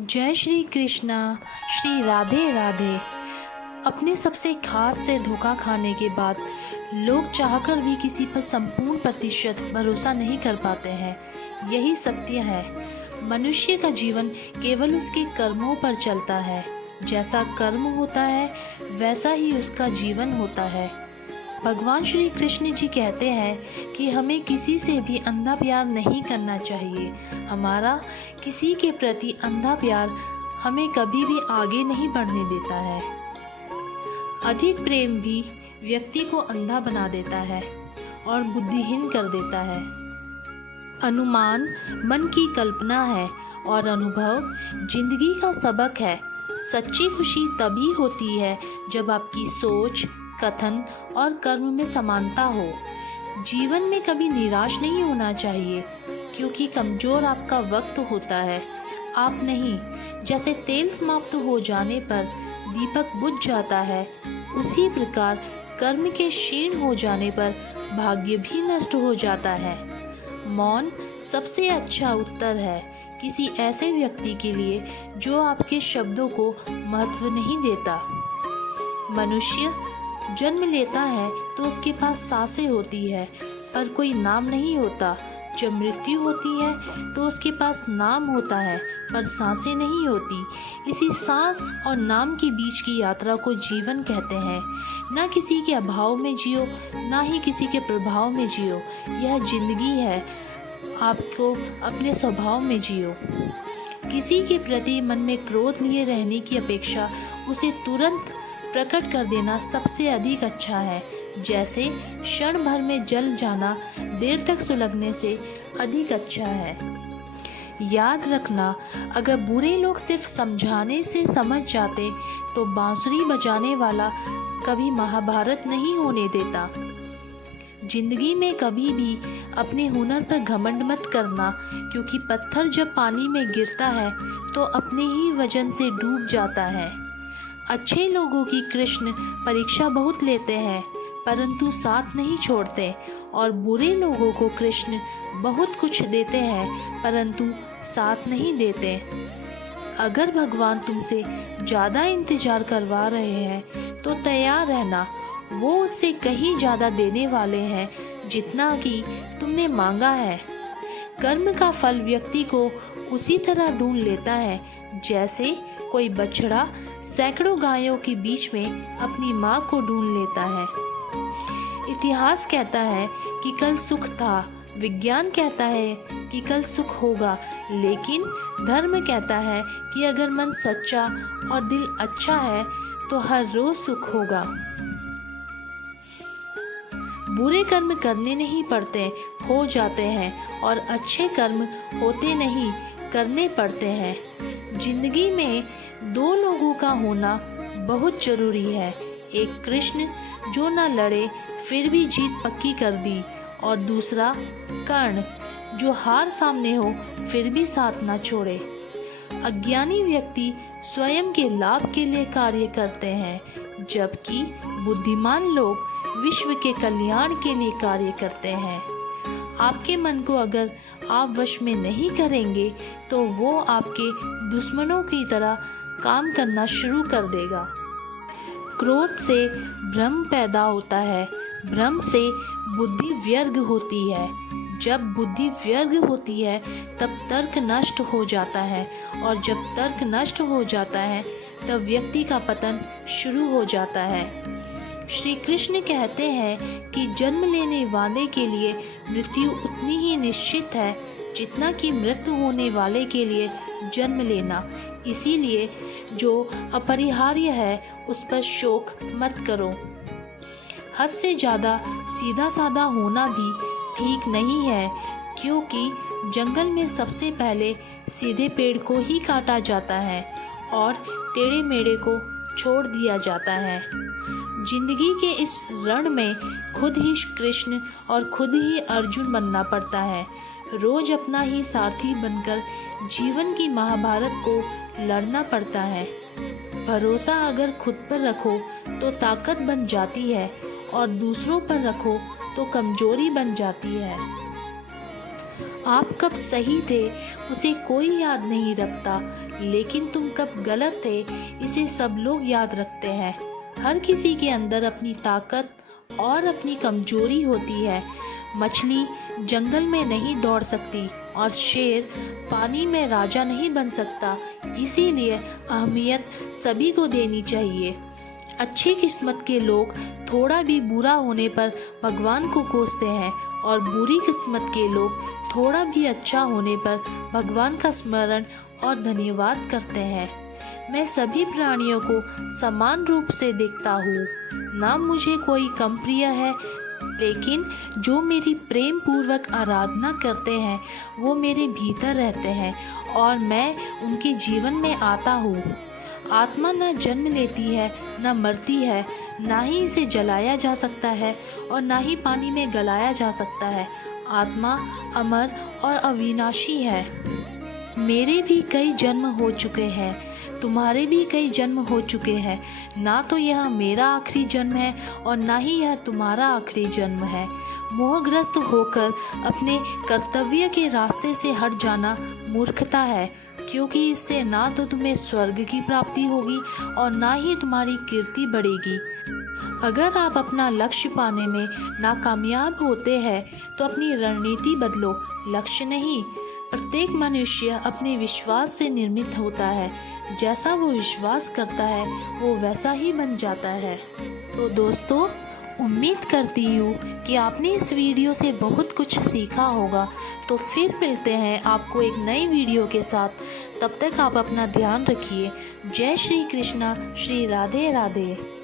जय श्री कृष्णा। श्री राधे राधे। अपने सबसे खास से धोखा खाने के बाद लोग चाहकर भी किसी पर संपूर्ण प्रतिशत भरोसा नहीं कर पाते हैं। यही सत्य है। मनुष्य का जीवन केवल उसके कर्मों पर चलता है। जैसा कर्म होता है वैसा ही उसका जीवन होता है। भगवान श्री कृष्ण जी कहते हैं कि हमें किसी से भी अंधा प्यार नहीं करना चाहिए। हमारा किसी के प्रति अंधा प्यार हमें कभी भी आगे नहीं बढ़ने देता है। अधिक प्रेम भी व्यक्ति को अंधा बना देता है और बुद्धिहीन कर देता है। अनुमान मन की कल्पना है और अनुभव जिंदगी का सबक है। सच्ची खुशी तभी होती है जब आपकी सोच, कथन और कर्म में समानता हो। जीवन में कभी निराश नहीं होना चाहिए, क्योंकि कमजोर आपका वक्त होता है, आप नहीं। जैसे तेल समाप्त हो जाने पर दीपक बुझ जाता है, उसी प्रकार कर्म के क्षीण हो जाने पर भाग्य भी नष्ट हो जाता है। मौन सबसे अच्छा उत्तर है किसी ऐसे व्यक्ति के लिए जो आपके शब्दों को महत्व नहीं देता। मनुष्य जन्म लेता है तो उसके पास सांसें होती है, पर कोई नाम नहीं होता। जब मृत्यु होती है तो उसके पास नाम होता है, पर सांसें नहीं होती। इसी सांस और नाम के बीच की यात्रा को जीवन कहते हैं। ना किसी के अभाव में जियो, ना ही किसी के प्रभाव में जियो। यह जिंदगी है, आपको अपने स्वभाव में जियो। किसी के प्रति मन में क्रोध लिए रहने की अपेक्षा उसे तुरंत प्रकट कर देना सबसे अधिक अच्छा है। जैसे क्षण भर में जल जाना देर तक सुलगने से अधिक अच्छा है। याद रखना, अगर बुरे लोग सिर्फ समझाने से समझ जाते तो बांसुरी बजाने वाला कभी महाभारत नहीं होने देता। जिंदगी में कभी भी अपने हुनर पर घमंड मत करना, क्योंकि पत्थर जब पानी में गिरता है तो अपने ही वजन से डूब जाता है। अच्छे लोगों की कृष्ण परीक्षा बहुत लेते हैं, परंतु साथ नहीं छोड़ते, और बुरे लोगों को कृष्ण बहुत कुछ देते हैं, परंतु साथ नहीं देते। अगर भगवान तुमसे ज़्यादा इंतजार करवा रहे हैं तो तैयार रहना। वो उससे कहीं ज़्यादा देने वाले हैं जितना कि तुमने मांगा है। कर्म का फल व्यक्ति को उसी तरह ढूंढ लेता है जैसे कोई बछड़ा सैकड़ों गायों के बीच में अपनी माँ को ढूंढ लेता है। इतिहास कहता है कि कल सुख था, विज्ञान कहता है कि कल सुख होगा, लेकिन धर्म कहता है कि अगर मन सच्चा और दिल अच्छा है तो हर रोज सुख होगा। बुरे कर्म करने नहीं पड़ते, हो जाते हैं, और अच्छे कर्म होते नहीं, करने पड़ते हैं। जिंदगी में दो लोगों का होना बहुत जरूरी है। एक कृष्ण जो न लड़े फिर भी जीत पक्की कर दी, और दूसरा कर्ण जो हार सामने हो फिर भी साथ न छोड़े। अज्ञानी व्यक्ति स्वयं के लाभ के लिए कार्य करते हैं, जबकि बुद्धिमान लोग विश्व के कल्याण के लिए कार्य करते हैं। आपके मन को अगर आप वश में नहीं करेंगे तो वो आपके दुश्मनों की तरह काम करना शुरू कर देगा। क्रोध से भ्रम पैदा होता है, भ्रम से बुद्धि व्यर्थ होती है। जब बुद्धि व्यर्थ होती है तब तर्क नष्ट हो जाता है, और जब तर्क नष्ट हो जाता है तब व्यक्ति का पतन शुरू हो जाता है। श्री कृष्ण कहते हैं कि जन्म लेने वाले के लिए मृत्यु उतनी ही निश्चित है जितना कि मृत्यु होने वाले के लिए जन्म लेना। इसीलिए जो अपरिहार्य है उस पर शोक मत करो। हद से ज़्यादा सीधा साधा होना भी ठीक नहीं है, क्योंकि जंगल में सबसे पहले सीधे पेड़ को ही काटा जाता है और टेढ़े मेढ़े को छोड़ दिया जाता है। जिंदगी के इस रण में खुद ही कृष्ण और खुद ही अर्जुन बनना पड़ता है। रोज अपना ही साथी बनकर जीवन की महाभारत को लड़ना पड़ता है। भरोसा अगर खुद पर रखो तो ताकत बन जाती है, और दूसरों पर रखो तो कमजोरी बन जाती है। आप कब सही थे उसे कोई याद नहीं रखता, लेकिन तुम कब गलत थे इसे सब लोग याद रखते हैं। हर किसी के अंदर अपनी ताकत और अपनी कमजोरी होती है। मछली जंगल में नहीं दौड़ सकती और शेर पानी में राजा नहीं बन सकता। इसीलिए अहमियत सभी को देनी चाहिए। अच्छी किस्मत के लोग थोड़ा भी बुरा होने पर भगवान को कोसते हैं और बुरी किस्मत के लोग थोड़ा भी अच्छा होने पर भगवान का स्मरण और धन्यवाद करते हैं। मैं सभी प्राणियों को समान रूप से देखता हूँ। ना मुझे कोई कम प्रिय है, लेकिन जो मेरी प्रेम पूर्वक आराधना करते हैं वो मेरे भीतर रहते हैं और मैं उनके जीवन में आता हूँ। आत्मा न जन्म लेती है न मरती है, ना ही इसे जलाया जा सकता है और ना ही पानी में गलाया जा सकता है। आत्मा अमर और अविनाशी है। मेरे भी कई जन्म हो चुके हैं, तुम्हारे भी कई जन्म हो चुके हैं। ना तो यह मेरा आखिरी जन्म है और ना ही यह तुम्हारा आखिरी जन्म है। मोहग्रस्त होकर अपने कर्तव्य के रास्ते से हट जाना मूर्खता है, क्योंकि इससे ना तो तुम्हें स्वर्ग की प्राप्ति होगी और ना ही तुम्हारी कीर्ति बढ़ेगी। अगर आप अपना लक्ष्य पाने में नाकामयाब होते हैं तो अपनी रणनीति बदलो, लक्ष्य नहीं। प्रत्येक मनुष्य अपने विश्वास से निर्मित होता है। जैसा वो विश्वास करता है वो वैसा ही बन जाता है। तो दोस्तों, उम्मीद करती हूँ कि आपने इस वीडियो से बहुत कुछ सीखा होगा। तो फिर मिलते हैं आपको एक नई वीडियो के साथ। तब तक आप अपना ध्यान रखिए। जय श्री कृष्णा, श्री राधे राधे।